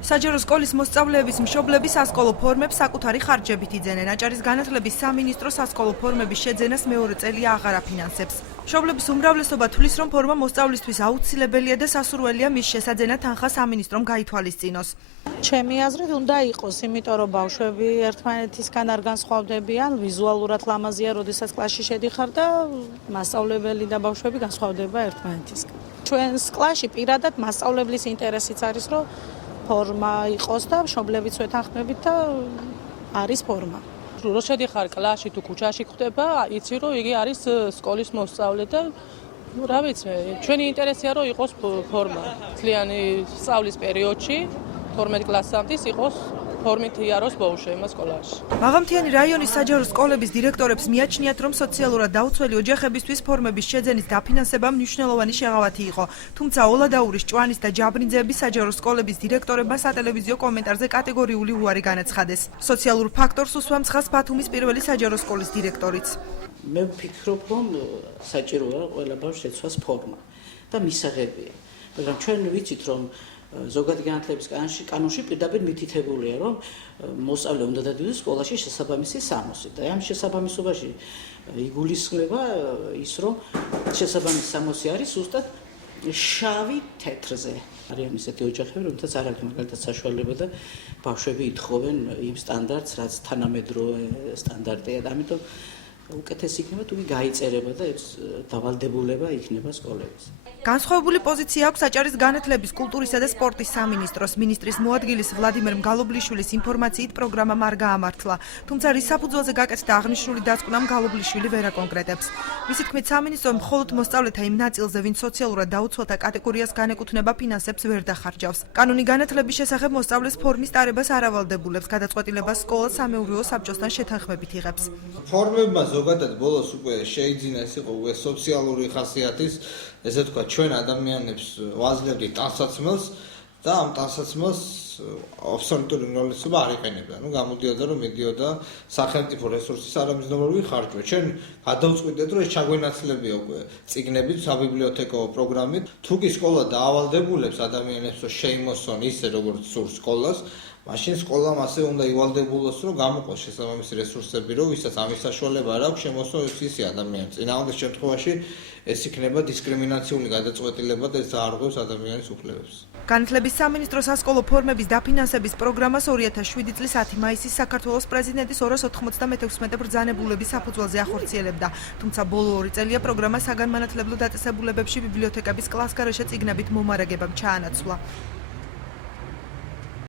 საჯარო სკოლის მოსწავლეების მშობლები სასკოლო ფორმებს საკუთარი ხარჯებით იძენენ. აჭარის განათლების სამინისტრო სასკოლო ფორმების შეძენას მეორე წელია აღარ აფინანსებს. მშობლების უმრავლესობა თვლის, რომ ფორმა მოსწავლისთვის აუცილებელია და სასურველია მის შესაძენა თანხა სამინისტრომ გაითვალისწინოს. ჩემი აზრით უნდა იყოს, იმიტომ რომ ბავშვები ერთმანეთისგან არ განსხვავდებიან, ვიზუალურად ლამაზია, როდესაც კლასში შედიხარ და მასწავლებელი და ბავშვები განსხვავდება ერთმანეთისგან. ჩვენს კლასში პირადად მასწავლებლის ინტერესიც არის, რომ ფორმა იყოს და მშობლებიც ვეთანხმებით და არის ფორმა. რო შედიხარ კლასში თუ ქუჩაში ხდება, იცი რომ იგი არის სკოლის მოსწავლე და რა ვიცი მე, ჩვენი ინტერესია რომ იყოს ფორმა. მთლიანი სწავლის პერიოდში 12 კლასამდე იყოს ფორმით იაროს ბავშვებმა სკოლაში. მაღალმთიანი რაიონის საჯარო სკოლების დირექტორებს მიაჩნიათ, რომ სოციალურად დაუცველი ოჯახებისთვის ფორმების შეძენის დაფინანსება მნიშვნელოვანი შეღავათი იყო. თუმცა ოლადაურის, ჭვანის და ჯაბრინძეების საჯარო სკოლების დირექტორებმა სატელევიზიო კომენტარზე კატეგორიული უარი განაცხადეს. სოციალურ ფაქტორს უსვამს ხაზს ბათუმის პირველი საჯარო სკოლის დირექტორიც. მე ვფიქრობ, რომ საჭიროა ყველა ბავშვს ეცვას ფორმა და მისაღებია. მაგრამ ჩვენ ვიცით, რომ ზოგადი განათლების კანონში პირდაპირ მითითებულია, რომ მოსწავლე უნდა დადიოდეს სკოლაში შესაბამისი სამოსი და ამ შესაბამისობაში იგულისხმება ის, რომ შესაბამისი სამოსი არის ზუსტად შავი თეთრზე. არიან ისეთი ოჯახები, რომელთაც არ აქვს მაგალითად საშუალება და ბავშვები ითხოვენ იმ სტანდარტს, რაც თანამედროვე სტანდარტია და ამიტომ უკეთესი იქნება თუ გაიწერება და დავალდებულება იქნება სკოლების. განსხვავებული პოზიცია აქვს აჭარის განათლების, კულტურისა და სპორტის სამინისტროს. მინისტრის მოადგილის ვლადიმერ მგალობლიშვილის ინფორმაციით პროგრამამ არ გაამართლა. თუმცა რის საფუძველზე გაკეთდა აღნიშნული დაწყვეტა მგალობლიშვილი ვერ აკონკრეტებს. მისი თქმით, სამინისტრო მხოლოდ მოსწავლეთა იმ ნაწილზე, ვინც სოციალურად დაუცველთა კატეგორიას განეკუთვნება, ფინანსებს ვერ დახარჯავს. კანონი განათლების შესახებ მოსწავლეს ფორმის ტარებას არ ავალდებულებს. გადაწყვეტილებას სკოლა სამეურვეო საბჭოსთან შეთანხმებით იღებს. ფორმებმა ზოგადად ბოლოს უკვე შეიძინა ეს იყო სოციალური ხასიათის, ესე თქვა, ჩვენ ადამიანებს ვაძლევდით ტანსაცმელს და ამ ტანსაცმელს აბსოლუტური უმრავლესობა არ იყენებდა. გამოდიოდა რომ მიდიოდა სახელმწიფო რესურსის არამიზნობრივი ხარჯვა. ჩვენ გადავწყვიტეთ, რომ ეს ჩაგვენაცვლებია უკვე წიგნებით, საბიბლიოთეკო პროგრამით. თუ კი სკოლა დაავალდებულებს ადამიანებს, რომ შეიმოსონ ისე როგორც სურს სკოლას, მაშინ სკოლამ ასე უნდა ივალდებულოს, რომ გამოყოს შესაბამისი რესურსები, რომ ვისაც ამის საშუალება არ აქვს, შემოსონ ისე ადამიანებს. წინააღმდეგ შემთხვევაში ეს იქნება დისკრიმინაციული გადაწყვეტილება და ეს დაარღვევს ადამიანის უფლებებს. განათლების სამინისტრო სასკოლო ფორმების დაფინანსების პროგრამას 2007 წლის 10 მაისის საქართველოს პრეზიდენტის 296 ბრძანებულების საფუძველზე ახორციელებდა. თუმცა ბოლო 2 წელია პროგრამა საგანმანათლებლო დაწესებულებებში ბიბლიოთეკების კლასგარეშე წიგნებით მომარაგებამ ჩაანაცვლა.